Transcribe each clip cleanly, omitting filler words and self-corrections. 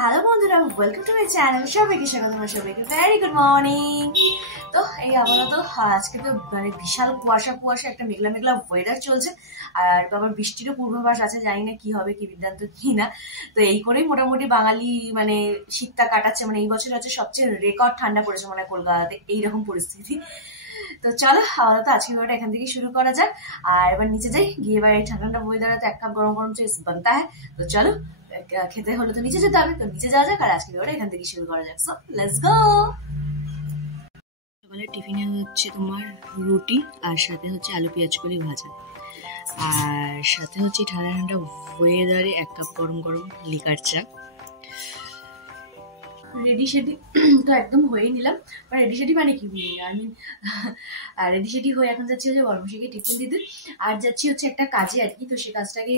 Hello বন্ধুরা, welcome to my channel. সবাইকে স্বাগত, সবাইকে ভেরি গুড মর্নিং। তো এই আপাতত আজকে তো মানে বিশাল কুয়াশা কুয়াশা একটা মেঘলা মেঘলা ওয়েদার চলছে, আর আবার বৃষ্টিরও পূর্বাভাস আছে। জানি না কি হবে, কি বিদ্যান্ত কি না। তো এই করেই মোটামুটি বাঙালি মানে শীতটা কাটাচ্ছে। মানে এই বছর হচ্ছে সবচেয়ে রেকর্ড ঠান্ডা পড়েছে মানে কলকাতাতে, এইরকম পরিস্থিতি। তো চলো আপাতত আজকে ভিডিওটা এখান থেকে শুরু করা যাক। আর এবার নিচে যাই, গিয়ে এবার এই ঠান্ডা ঠান্ডা ওয়েদারে তো এক কাপ গরম গরম চা বানতা হ্যায়। তো চলো, খেতে হলে তো নিচে যেতে হবে, তো নিচে যাওয়া যাক। আর আজকে ভিডিওটা এখান থেকে শুরু করা যাক। So let's go. সকালে টিফিনে হচ্ছে তোমার রুটি, আর সাথে হচ্ছে আলু পেঁয়াজ কলি ভাজা, আর সাথে হচ্ছে ঠান্ডা ঠান্ডা ওয়েদারে এক কাপ গরম গরম লিকার চা। রেডি সেডি তো একদম হয়ে নিলাম। রেডি সেডি মানে কি, আই মিন রেডি সেডি হয়ে এখন যাচ্ছি হচ্ছে বর্মশীকে টিফিন দিতে। আর যাচ্ছি হচ্ছে একটা কাজে আর কি। তো সেই কাজটাকে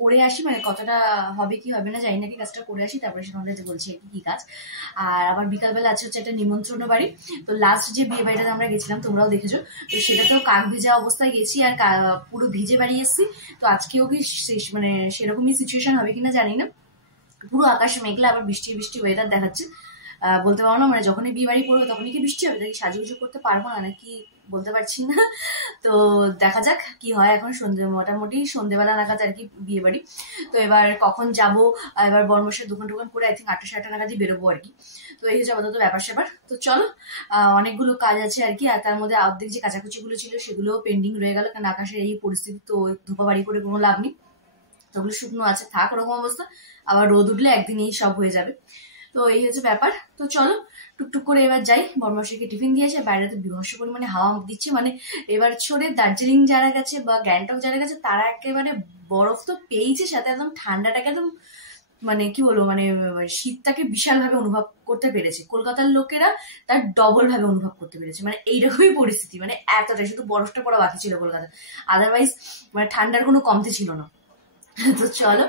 করে আসি, মানে কতটা হবে কি হবে না জানি না, কি কাজটা করে আসি, তারপরে সেখানে বলছি আর কি কাজ। আর আবার বিকালবেলা আছে হচ্ছে একটা নিমন্ত্রণ বাড়ি। তো লাস্ট যে বিয়ে বাড়িটাতে আমরা গেছিলাম, তোমরাও দেখেছো, তো সেটাতেও কাক ভেজা অবস্থায় গেছি আর পুরো ভিজে বাড়ি এসেছি। তো আজকেও কি মানে সেরকমই সিচুয়েশন হবে কিনা জানি না। পুরো আকাশ মেঘলা, আবার বৃষ্টি বৃষ্টি ওয়েদার দেখাচ্ছে। বলতে পারবো না, মানে যখনই বিয়ে বাড়ি পড়বে তখনই কি বৃষ্টি হবে, নাকি সাজুগুজু করতে পারবো না নাকি বলতে পারছি না। তো দেখা যাক কি হয়। এখন মোটামুটি সন্ধ্যেবেলা নাগাদ আর কি বিয়ে বাড়ি। তো এবার কখন যাব, এবার বর্মশের দোকান টোকান করে আই থিঙ্ক 8টা 7টা নাগাদই বেরোবো আর কি। তো এই হচ্ছে আপাতত ব্যাপার স্যাপার। তো চলো, অনেকগুলো কাজ আছে আর কি। আর তার মধ্যে অর্ধেক যে কাচাকুচিগুলো ছিল সেগুলোও পেন্ডিং রয়ে গেল, কারণ আকাশের এই পরিস্থিতি, তো ধোপা বাড়ি করে কোনো লাভ নেই। তো ওগুলো শুকনো আছে, থাক ওরকম অবস্থা। আবার রোদ উঠলে একদিনই সব হয়ে যাবে। তো এই হচ্ছে ব্যাপার। তো চলো টুকটুক করে এবার যাই, বর্মশীকে টিফিন দিয়ে আসে। বাইরে তো বিভৎস পরিমাণে হাওয়া দিচ্ছে, মানে এবার ছোড়ে দার্জিলিং যারা গেছে বা গ্যাংটক যারা গেছে তারা একেবারে বরফ তো পেয়েছে, সাথে একদম ঠান্ডাটাকে একদম মানে কি বলবো, মানে শীতটাকে বিশাল ভাবে অনুভব করতে পেরেছে। কলকাতার লোকেরা তার ডবল ভাবে অনুভব করতে পেরেছে, মানে এইরকমই পরিস্থিতি। মানে এতটাই, শুধু বরফটা পড়া বাকি ছিল কলকাতা, আদারওয়াইজ মানে ঠান্ডার কোনো কমতি ছিল না। তো চলো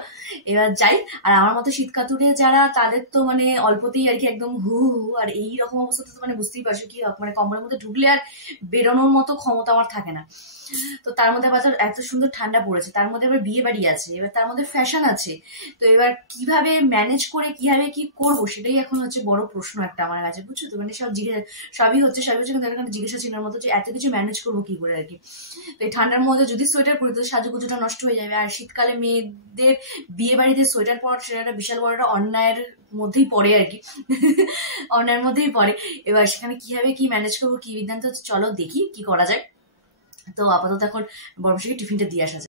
এবার যাই। আর আমার মতো শীত কাতুরে যারা, তাদের তো মানে অল্পতেই আর কি একদম হু হু। আর এইরকম অবস্থা তো মানে বুঝতেই পারছো কি, মানে কম্বলের মধ্যে ঢুকলে আর বেরোনোর মতো ক্ষমতা আমার থাকে না। তো তার মধ্যে আবার এত সুন্দর ঠান্ডা পড়েছে, তার মধ্যে আবার বিয়ে বাড়ি আছে, এবার তার মধ্যে ফ্যাশন আছে। তো এবার কিভাবে ম্যানেজ করে কিভাবে কি করবো, সেটাই এখন হচ্ছে বড় প্রশ্ন একটা আমার কাছে, বুঝছো তো। মানে সবই হচ্ছে কিন্তু এখানে জিজ্ঞাসা চিহ্নের মতো যে এত কিছু ম্যানেজ করবো কি করে আর কি। তো এই ঠান্ডার মধ্যে যদি সোয়েটার পরি তো সাজুগুজুটা নষ্ট হয়ে যাবে। আর শীতকালে মেয়েদের বিয়ে বাড়িতে সোয়েটার পরা সেটা একটা বিশাল বড় একটা অন্যায়ের মধ্যেই পড়ে আর কি। অন্যায়ের মধ্যেই পড়ে। এবার সেখানে কিভাবে কি ম্যানেজ করবো কি বিদ্যান্ত, চলো দেখি কি করা যায়। তো আপাতত এখন বর্মশীকে টিফিনটা দিয়ে আসা যায়।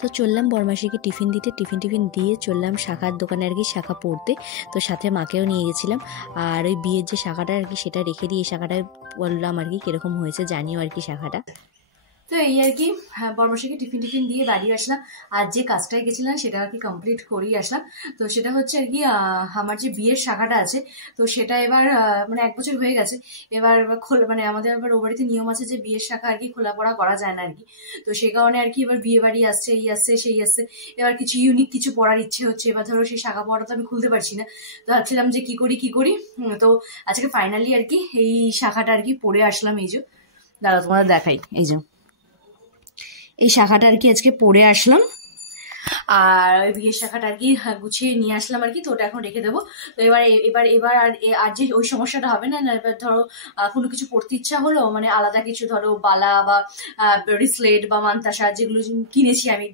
তো চললাম বরমাসিকে টিফিন দিতে, টিফিন দিয়ে চললাম শাখার দোকানে আর কি, শাখা পড়তে। তো সাথে মাকেও নিয়ে গেছিলাম। আর ওই বিয়ের যে শাখাটা আর কি সেটা রেখে দিয়ে এই শাখাটায় বললাম আর কি কিরকম হয়েছে, জানিও আর কি শাখাটা। তো এই আর কি, বর্মশীকে টিফিন দিয়ে বাড়ি আসলাম। আর যে কাজটায় গেছিলাম সেটা আর কি কমপ্লিট করেই আসলাম। তো সেটা হচ্ছে আর কি আমার যে বিয়ের শাখাটা আছে, তো সেটা এবার মানে 1 বছর হয়ে গেছে। এবার মানে আমাদের আবার ও বাড়িতে নিয়ম আছে যে বিয়ের শাখা আর কি খোলা পড়া করা যায় না আর কি। তো সেই কারণে আর কি এবার বিয়ে বাড়ি আসছে, এই আসছে সেই আসছে, এবার কিছু ইউনিক কিছু পড়ার ইচ্ছে হচ্ছে। এবার ধরো সেই শাখা পড়া তো আমি খুলতে পারছি না। তো ভাবছিলাম যে কি করি। তো আজকে ফাইনালি আর কি এই শাখাটা আর কি পড়ে আসলাম। এই যে দাঁড়াও তোমাদের দেখাই, এই যে এই শাখাটা আর কি আজকে পরে আসলাম। আর ওই বিয়ের শাখাটা আর কি গুছিয়ে নিয়ে আসলাম আর কি। তো ওটা এখন রেখে দেবো। তো এবার আর যে ওই সমস্যাটা হবে না। এবার ধরো কোনো কিছু পড়তে ইচ্ছা হলো, মানে আলাদা কিছু, ধরো বালা বা রিসলেট বা মান্তাসা যেগুলো কিনেছি আমি,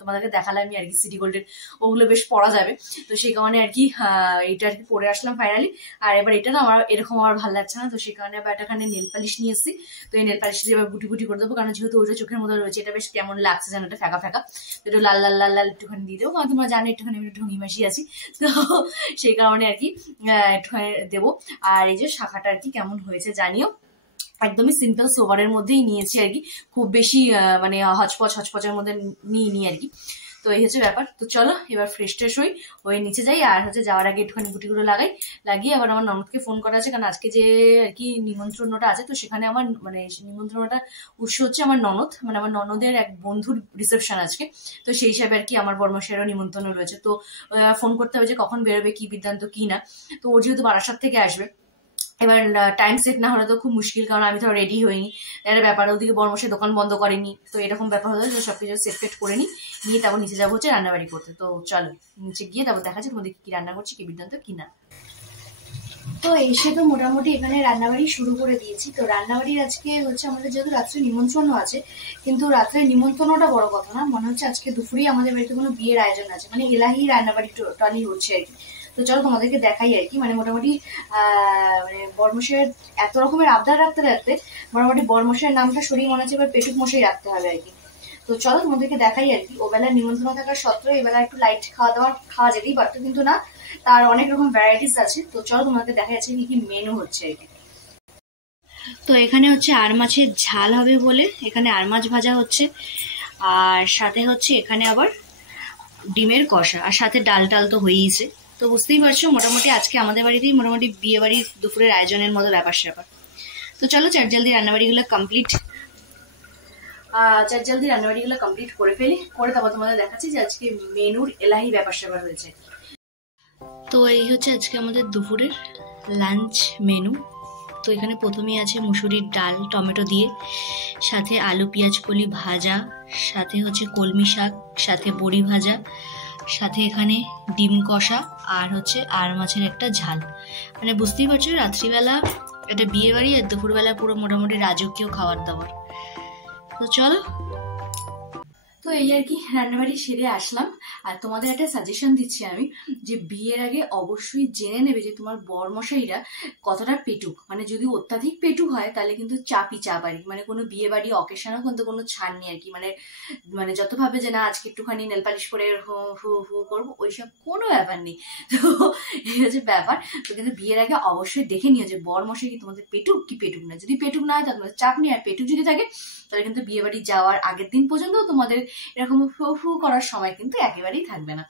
তোমাদেরকে দেখালাম আর কি, সিটি গোল্ডের, ওগুলো বেশ পড়া যাবে। তো সেই কারণে আর কি এটা আর কি পরে আসলাম ফাইনালি। আর এবার এটা না আমার এরকম আমার ভালো লাগছে না। তো সেই কারণে আবার এটাখানে নেল পালিশ নিয়ে এসেছি। তো এই নেল পালিশ দিয়ে এবার গুটি গুটি করে দেবো, কারণ যেহেতু ওইটা চোখের মধ্যে রয়েছে, এটা বেশ কেমন লাগছে যেন, এটা ফ্যাকা ফ্যাকা। তো একটু লাল লাল লাল লাল একটুখানি দিয়ে দেবো, কারণ তোমরা জানো একটুখানি আমি ঢঙ্গি মাসি আছি। তো সেই কারণে আর কি একটুখানি দেবো। আর এই যে শাখাটা আর কি কেমন হয়েছে জানিও। একদমই সিম্পল সোভারের মধ্যেই নিয়েছি আর কি, খুব বেশি মানে হচপচের মধ্যে নিইনি আর কি। তো এই হচ্ছে ব্যাপার। তো চলো এবার ফ্রেশ ট্রেশ হয়ে নিচে যাই। আর হচ্ছে যাওয়ার আগে একটুখানি গুটিগুলো লাগিয়ে আবার আমার ননদকে ফোন করা আছে, কারণ আজকে যে আর কি নিমন্ত্রণটা আছে, তো সেখানে আমার মানে নিমন্ত্রণটা উৎস হচ্ছে আমার ননদ, মানে আমার ননদের এক বন্ধুর রিসেপশন আজকে। তো সেই হিসাবে আর কি আমার বর্মশেরও নিমন্ত্রণ রয়েছে। তো ফোন করতে হবে যে কখন বেরোবে, কি বিদ্যান্ত কি না। তো ও যেহেতু বারাসাত থেকে আসবে, এবার টাইম সেট না হলে তো খুব মুশকিল, কারণ আমি তো রেডি হইনি, একটা ব্যাপার, ওদিকে বর্মশাই দোকান বন্ধ করেনি, তো এরকম ব্যাপার হলে সবকিছু সেট ফেট করে নিয়ে তারপর নিচে যাবো হচ্ছে রান্নাবাড়ি করতে। তো চলো নিচে গিয়ে তারপর দেখা যাচ্ছে তোমাদের কি রান্না করছি, কি বৃত্তান্ত কি না। তো এসে তো মোটামুটি এখানে রান্নাবাড়ি শুরু করে দিয়েছি। তো রান্নাবাড়ির আজকে হচ্ছে আমাদের যেহেতু রাত্রে নিমন্ত্রণ আছে, কিন্তু রাত্রে নিমন্ত্রণটা বড় কথা না, মনে হচ্ছে আজকে দুপুরেই আমাদের বাড়িতে কোনো বিয়ের আয়োজন আছে, মানে এলাহি রান্নাবাড়ি টোটালি হচ্ছে আর কি। তো চলো তোমাদেরকে দেখাই আর কি, মানে মোটামুটি মানে বর্মশাইয়ের এত রকমের আবদার রাখতে রাখতে মোটামুটি বর্মশাইয়ের নামটা সরিয়ে মনে হচ্ছে এবার পেটুক মশাই রাখতে হবে আর কি। তো চলো তোমাদেরকে দেখাই আর কি। ওবেলা নিমন্ত্রণ থাকার সত্ত্বেও এবেলা একটু লাইট খাওয়া যেতেই পারতো, কিন্তু না, তার অনেক রকম ভ্যারাইটিস আছে। তো চলো তোমাকে দেখা যাচ্ছে কি কি মেনু হচ্ছে আর কি। তো এখানে হচ্ছে আর মাছের ঝাল হবে বলে এখানে আর মাছ ভাজা হচ্ছে, আর সাথে হচ্ছে এখানে আবার ডিমের কষা, আর সাথে ডাল টাল তো হয়েইছে। তো বুঝতেই পারছো মোটামুটি আজকে আমাদের বাড়িতেই মোটামুটি বিয়ে বাড়ির দুপুরের আয়োজনের মতো ব্যাপার স্যাপার। তো চলো চার জলদি রান্নাবাড়িগুলো কমপ্লিট করে ফেলি, করে তারপর তোমাদের দেখাচ্ছি যে আজকে মেনুর এলাহি ব্যাপার স্যাপার হয়েছে। তো এই হচ্ছে আজকে আমাদের দুপুরের লাঞ্চ মেনু। তো এখানে প্রথমেই আছে মুসুরির ডাল টমেটো দিয়ে, সাথে আলু পেঁয়াজ কলি ভাজা, সাথে হচ্ছে কলমি শাক, সাথে বড়ি ভাজা, সাথে এখানে ডিম কষা, আর হচ্ছে আর মাছের একটা ঝাল। মানে বুঝতেই পারছো রাত্রিবেলা একটা বিয়ে বাড়ি আর দুপুরবেলা পুরো মোটামুটি রাজকীয় খাবার দাবার। তো চলো, তো এই আর কি রান্নাবাড়ি সেরে আসলাম। আর তোমাদের একটা সাজেশন দিচ্ছি আমি, যে বিয়ের আগে অবশ্যই জেনে নেবে যে তোমার বরমশাইরা কতটা পেটুক। মানে যদি অত্যাধিক পেটুক হয় তাহলে কিন্তু চাপই চাপ আর কি, মানে কোনো বিয়ে বাড়ি অকেশনও কিন্তু কোনো ছাড় নেই আর কি। মানে মানে যত ভাবে যে না আজকে একটুখানি নেল পালিশ করে হু হু হু করবো, ওইসব কোনো ব্যাপার নেই। তো এই হচ্ছে ব্যাপার। তো কিন্তু বিয়ের আগে অবশ্যই দেখে নিও যে বরমশাই কি তোমাদের পেটুক কি পেটুক না। যদি পেটুক না হয় তাহলে তোমাদের চাপ নেই, আর পেটুক যদি থাকে তাহলে কিন্তু বিয়ে বাড়ি যাওয়ার আগের দিন পর্যন্ত তোমাদের এরকম ফু ফু করার সময় কিন্তু একেবারেই থাকবে না।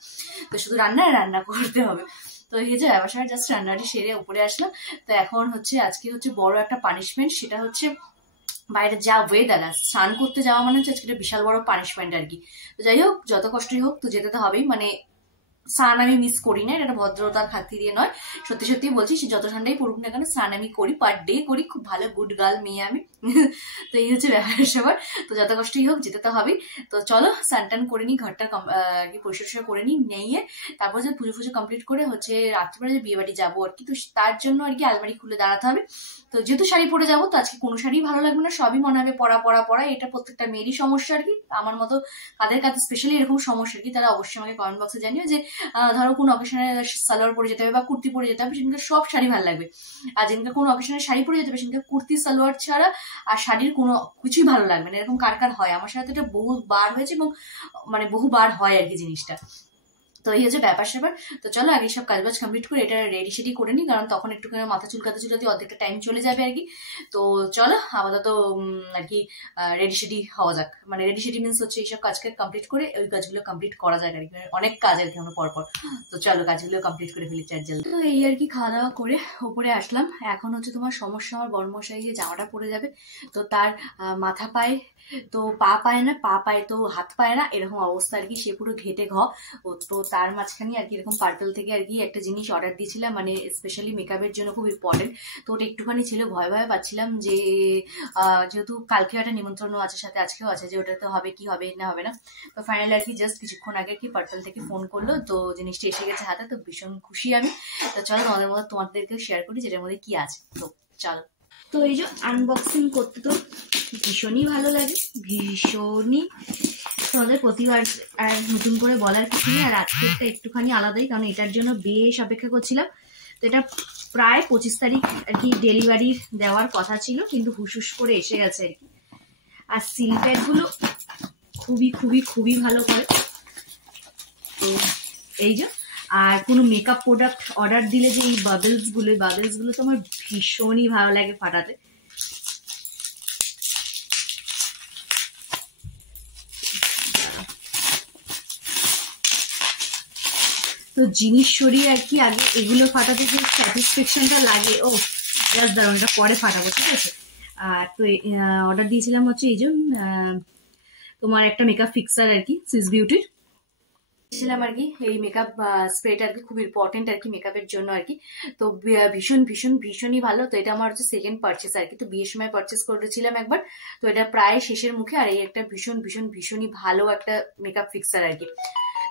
তো শুধু রান্না করতে হবে। তো এই যে ব্যবসায় জাস্ট রান্নাটি সেরে উপরে আসলাম। তো এখন হচ্ছে আজকে হচ্ছে বড় একটা পানিশমেন্ট, সেটা হচ্ছে বাইরে যা ওয়েদার, স্নান করতে যাওয়া মানে হচ্ছে আজকে বিশাল বড় পানিশমেন্ট আর কি। তো যাই হোক, যত কষ্টই হোক তো যেতে তো হবেই। মানে স্নান আমি মিস করি না, এটা ভদ্রতার খাতিরে নয়, সত্যি সত্যি বলছি, সে যত ঠান্ডাই পড়ুক না কেন স্নান আমি করি, পার ডে করি, খুব ভালো গুড গার্ল মেয়ে আমি। তো এই হচ্ছে ব্যাপার সবার। তো যত কষ্টই হোক যেতে তো হবেই। তো চলো স্নান টান করে নিই, ঘরটা পরিষ্কার করে নিয়ে তারপর যে পুজো ফুজো কমপ্লিট করে হচ্ছে রাত্রিবেলা যে বিয়ে বাড়ি যাবো আর কি। তো তার জন্য আর কি আলমারি খুলে দাঁড়াতে হবে। তো যেহেতু শাড়ি পরে যাবো, তো আজকে কোনো শাড়ি ভালো লাগবে না, সবই মনে হবে পরা পরা পরা। এটা প্রত্যেকটা মেয়েরই সমস্যা আর কি, আমার মতো কাদের কাছে স্পেশালি এরকম সমস্যা আর কি, তারা অবশ্যই আমাকে কমেন্ট বক্সে জানিও যে ধরো কোনো অকেশনে সালোয়ার পরে যেতে হবে বা কুর্তি পরে যেতে হবে, সেদিনকে সব শাড়ি ভালো লাগবে। আর যেদিনকে কোনো অকেশনে শাড়ি পরে যেতে হবে সেদিনকে কুর্তি সালোয়ার ছাড়া আর শাড়ির কোনো কিছুই ভালো লাগবে না। এরকম কার কার হয়? আমার সাথে এটা বহুবার হয়েছে, এবং মানে বহুবার হয় আর কি জিনিসটা। তো এই হচ্ছে ব্যাপার স্যাপার। তো চলো আগে সব কাজবাজ কমপ্লিট করে এটা রেডি সেডি করে নিই, কারণ তখন একটু মাথা চুলকাতে অর্ধেকটা টাইম চলে যাবে আর কি। তো চলো আপাতত আর কি রেডি সেডি হওয়া যাক। মানে রেডি সেডি মিনস হচ্ছে এইসব কাজকে কমপ্লিট করে ওই কাজগুলো কমপ্লিট করা যাক আর কি, অনেক কাজ আর কি আমরা পরপর। তো চলো কাজগুলো কমপ্লিট করে ফেলি চার জলদি। তো এই আর কি খাওয়া দাওয়া করে উপরে আসলাম। এখন হচ্ছে তোমার সমস্যা, আমার বর্মশাই যে জামাটা পরে যাবে, তো তার মাথা পায় তো পা পায় না, পা পায় তো হাত পায় না, এরকম অবস্থা আর কি। সে পুরো ঘেটে তো তার মাঝখানে আর কি এরকম পার্পল থেকে আর কি একটা জিনিস অর্ডার দিয়েছিলাম, মানে স্পেশালি মেকআপের জন্য খুব ইম্পর্টেন্ট। তো ওটা একটুখানি ছিল, ভয় পাচ্ছিলাম যে যেহেতু কালকেও একটা নিমন্ত্রণও আছে সাথে আজকেও আছে, যে ওটাতে হবে কি হবে না হবে না। তো ফাইনালি আর কি জাস্ট কিছুক্ষণ আগে কি পার্পল থেকে ফোন করলো, তো জিনিসটা এসে গেছে হাতে, তো ভীষণ খুশি আমি। তো চলো তোমাদের মধ্যে তোমাদেরকে শেয়ার করি যেটার মধ্যে কি আছে। তো চলো, তো এই যে আনবক্সিং করতে তো ভীষণই ভালো লাগে, ভীষণই। তোমাদের প্রতিবার আর নতুন করে বলার কিছু নেই, আর আজকেরটা একটুখানি আলাদাই, কারণ এটার জন্য বেশ অপেক্ষা করছিলাম। তো এটা প্রায় 25 তারিখ আর কি ডেলিভারি দেওয়ার কথা ছিল, কিন্তু হুসহুস করে এসে গেছে আর কি। আর সিল প্যাক গুলো খুবই খুবই খুবই ভালো করে। তো এই যে, আর কোনো মেকআপ প্রোডাক্ট অর্ডার দিলে যে এই বাবলস গুলো তো আমার ভীষণই ভালো লাগে ফাটাতে। তো জিনিস সরিয়ে আর কি আগে এগুলো ফাটাতে যে স্যাটিসফ্যাকশনটা লাগে, ও জাস্ট দাঁড়ান, এটা পরে ফাটাবো, ঠিক আছে। আর তো অর্ডার দিয়েছিলাম হচ্ছে এই যে তোমার একটা মেকআপ ফিক্সার আর কি, সুইস বিউটির। ছিলাম আর কি এই মেকআপ স্প্রেটা আর কি খুব ইম্পর্টেন্ট আর কি মেকআপের জন্য আর কি। তো ভীষণ ভীষণ ভীষণই ভালো। তো এটা আমার হচ্ছে সেকেন্ড পারচেস আর কি। তো বিয়ের সময় পারচেস করেছিলাম একবার, তো এটা প্রায় শেষের মুখে। আর এই একটা ভীষণ ভীষণ ভীষণই ভালো একটা মেকআপ ফিক্সার আর কি।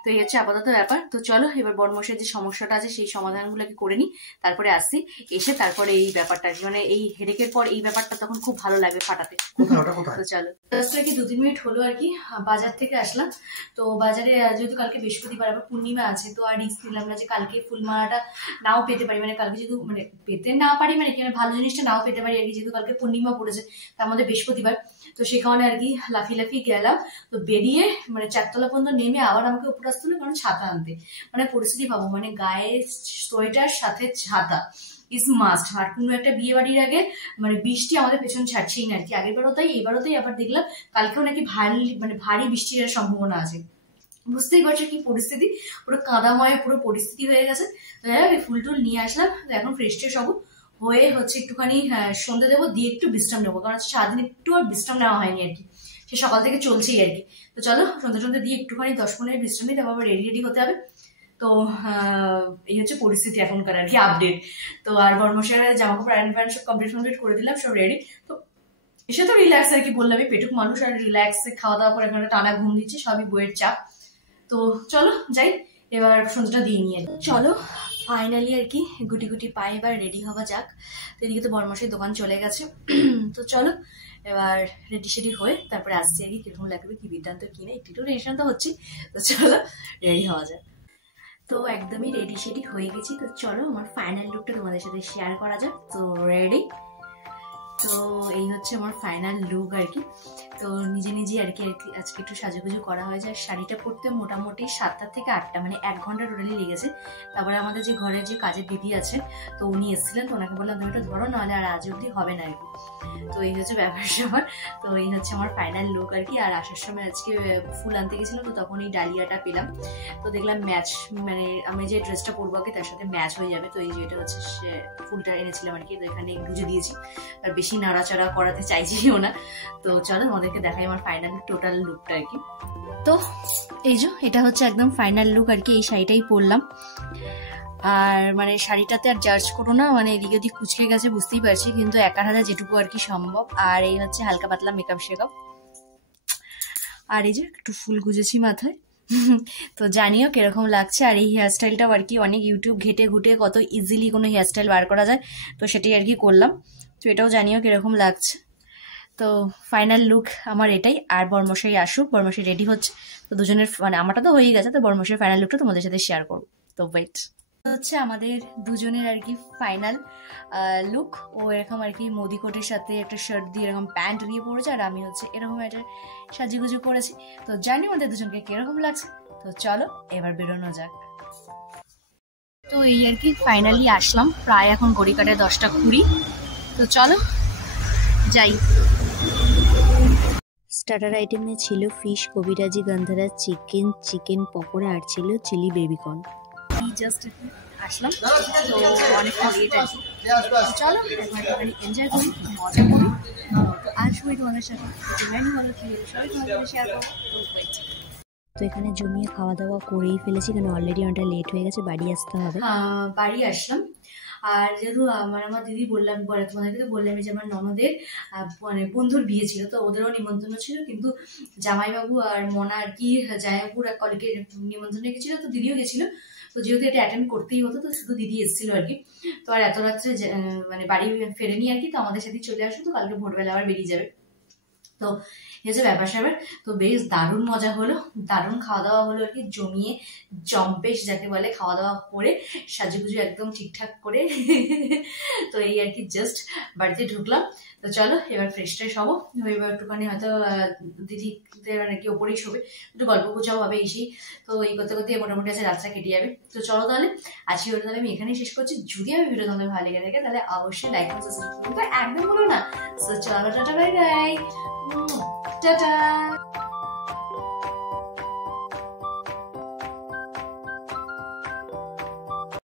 তো এই হচ্ছে আপাতত ব্যাপার। তো চলো এবার বড়মশাইয়ের যে সমস্যাটা আছে সেই সমাধানগুলোকে করে নিই, তারপরে আসি, এসে তারপরে এই ব্যাপারটা মানে এই হেডেকের পর এই ব্যাপারটা তখন খুব ভালো লাগবে ফাটাতে। তো চলো জাস্ট আর কি 2-3 মিনিট হলো আর কি বাজার থেকে আসলাম। তো বাজারে যেহেতু কালকে বৃহস্পতিবার আবার পূর্ণিমা আছে, তো আর রিস্ক নিলাম না যে কালকে ফুলমালাটা নাও পেতে পারি, মানে কালকে যেহেতু মানে পেতে না পারি মানে কি ভালো জিনিসটা নাও পেতে পারি আর কি, যেহেতু কালকে পূর্ণিমা পড়েছে তার মধ্যে বৃহস্পতিবার। তো সে কারণে আর কি লাফিয়ে লাফিয়ে গেলাম। তো বেরিয়ে মানে 4 তলা পর্যন্ত নেমে আবার আমাকে উপরে আসতে হলো, কারণ ছাতা আনতে। মানে পরিস্থিতি ভাবো, মানে গায়ে সোয়েটার সাথে ছাতা ইজ মাস্ট। আর কোনো একটা বিয়ে বাড়ির আগে মানে বৃষ্টি আমাদের পেছন ছাড়ছেই না আর কি। আগেরবারও তাই, এবারও তাই, আবার দেখলাম কালকেও নাকি ভারী বৃষ্টির সম্ভাবনা আছে। বুঝতেই পারছো কি পরিস্থিতি, পুরো কাদাময় পুরো পরিস্থিতি হয়ে গেছে। তো যাই হোক ফুল টুল নিয়ে আসলাম। তো এখন ফ্রেশ ট্রেশ হবো, হয়ে হচ্ছে একটুখানি সন্ধ্যা দেবো, দিয়ে একটু বিশ্রাম নেবো, কারণ সারাদিন একটু আর বিশ্রাম নেওয়া হয়নি আর কি, সে সকাল থেকে চলছেই আর কি। তো চলো সন্ধ্যা দিয়ে একটুখানি 10-15 মিনিট বিশ্রাম নিই, তারপর আবার রেডি হতে হবে। তো এই হচ্ছে পরিস্থিতি এখনকার আর কি আপডেট। তো আর বর্মশাইয়ের জামা কাপড় আয়রন ফ্যান সব কমপ্লিট করে দিলাম, সব রেডি। তো এসে তো রিল্যাক্স আর কি, বললাম এই পেটুক মানুষ আর রিল্যাক্সে খাওয়া দাওয়া করে এখানে টানা ঘুম দিচ্ছি, সবই বইয়ের চাপ। তো চলো যাই এবার সন্ধ্যাটা দিয়ে নিয়ে। চলো ফাইনালি আর কি গুটি গুটি পায়ে এবার রেডি হওয়া যাক। তো এদিকে তো বর্মশাই দোকান চলে গেছে। তো চলো এবার রেডি সেডি হয়ে তারপরে আসছি আর কি, কিরকম লাগবে কি বিদ্যান্ত কিনে একটু টেনশন তো হচ্ছে। তো চলো রেডি হওয়া যাক। তো একদমই রেডি সেডি হয়ে গেছি। তো চলো আমার ফাইনাল লুকটা তোমাদের সাথে শেয়ার করা যাক। তো রেডি। তো এই হচ্ছে আমার ফাইনাল লুক আর কি। তো নিজে নিজে আর কি আজকে একটু সাজুগুজু করা হয়েছে। আর শাড়িটা পরতে মোটামুটি 7টা থেকে 8টা মানে 1 ঘন্টা টোটালি লেগেছে। তারপরে আমাদের যে ঘরের যে কাজের দিদি আছে, তো উনি এসেছিলেন, তো ওনাকে বললাম তুমি একটু ধরো, নাহলে আর আজ অব্দি হবে না আর কি। তো এই হচ্ছে ব্যাপার স্যাপার। তো এই হচ্ছে আমার ফাইনাল লুক আর কি। আর আসার সময় আজকে ফুল আনতে গেছিলাম, তো তখন এই ডালিয়াটা পেলাম। তো দেখলাম ম্যাচ, মানে আমি যে ড্রেসটা পরবো আগে তার সাথে ম্যাচ হয়ে যাবে। তো এই যে এটা হচ্ছে ফুলটা এনেছিলাম আর কি, তো এখানে গুজে দিয়েছি, আর বেশি নাড়াচাড়া করাতে চাইছিও না। তো চলো তোমাদেরকে দেখাই আমার ফাইনাল টোটাল লুকটা আর কি। তো এই যে এটা হচ্ছে একদম ফাইনাল লুক আর কি। এই শাড়িটাই পরলাম, আর মানে শাড়িটাতে আর জাজ করো না, মানে এদিকে ওদিক কুচকে গেছে বুঝতেই পারছি, কিন্তু একার হাতে যেটুকু আর কি সম্ভব। আর এই হচ্ছে হালকা পাতলা মেকআপ শেকআপ। আর এই যে একটু ফুল গুজেছি মাথায়। তো জানিও কিরকম লাগছে। আর এই হেয়ারস্টাইলটাও আর কি অনেক ইউটিউব ঘেটে ঘুটে কত ইজিলি কোনো হেয়ারস্টাইল বার করা যায়, তো সেটাই আর কি করলাম। তো এটাও জানিও কিরকম লাগছে। তো ফাইনাল লুক আমার এটাই। আর বর্মশাই আসুক, বর্মশাই রেডি হচ্ছে, তো দুজনের মানে আমারটা তো হয়েই গেছে, তো বর্মশাই ফাইনাল লুকটা তোমাদের সাথে শেয়ার করবো। তো ওয়েট হচ্ছে আমাদের দুজনের আর কি ফাইনাল লুক। ও এরকম আর কি মোদি কোটের সাথে একটা শার্ট দিয়ে এরকম প্যান্ট দিয়ে পরেছে, আর আমি হচ্ছে এরকম একটা সাজিগুজু করেছি। তো জানি আমাদের দুজনকে কিরকম লাগছে। তো চলো এবার বেরোনো যাক। তো এই আর কি ফাইনালি আসলাম, প্রায় এখন ঘড়ি কাটে 10টা 20। তো চলো যাই। স্টার্টার আইটেমে ছিল ফিশ, কবিরাজি, গন্ধরাজ চিকেন পকোড়া, আর ছিল চিলি বেবিকর্ন। জাস্ট আসলাম, তো অনেকটা লেট আছে। চলো একবার এনজয় করি, মজা করি। তো আসবোই তোমাদের সাথে, ডিজাইন ভালো কি সবাই তোমাদের সাথে শেয়ার করবো। তো এখানে জমিয়ে খাওয়া দাওয়া করেই ফেলেছি, কারণ অলরেডি অনেকটা লেট হয়ে গেছে, বাড়ি আসতে হবে। বাড়ি আসলাম। আর যেহেতু আমার দিদি বললাম তোমাদেরকে তো বললাম যে আমার ননদের মানে বন্ধুর বিয়ে ছিল, তো ওদেরও নিমন্ত্রণ ছিল, কিন্তু জামাইবাবু আর মনা আর কি জামাইবাবুর এক কলিগের নিমন্ত্রণে গেছিল, তো দিদিও গেছিল। তো যেহেতু এটা অ্যাটেন্ড করতেই হতো, তো শুধু দিদি এসেছিল আর কি। তো আর এত রাত্রে মানে বাড়ি ফেরেনি আর কি, তো আমাদের সাথে চলে আসো, তো কালকে ভোরবেলা আবার বেরিয়ে যাবে। তো এই যে ব্যাপার স্যাপার। তো বেশ দারুণ মজা হলো, দারুণ খাওয়া দাওয়া হলো আর কি, জমিয়ে জম্পেশ যাকে বলে খাওয়া দাওয়া করে সাজুগুজু একদম ঠিকঠাক করে। তো এই আর কি জাস্ট বাড়িতে ঢুকলাম। তো চলো এবার ফ্রেশ ট্রেশ হবো, এবার একটুখানি হয়তো দিদিদের আর কি ওপরেই শোবে, একটু গল্প গুছাও হবে এসেই। তো এই করতে করতে মোটামুটি আছে রাতটা কেটে যাবে। তো চলো তাহলে আজকে ওটা তাহলে আমি এখানেই শেষ করছি। যদি আমি ভিডিও তোমাদের ভালো লেগে থাকে তাহলে অবশ্যই লাইক করতে একদম বলো না। তো চলো টাটা বাই বাই। টাটা।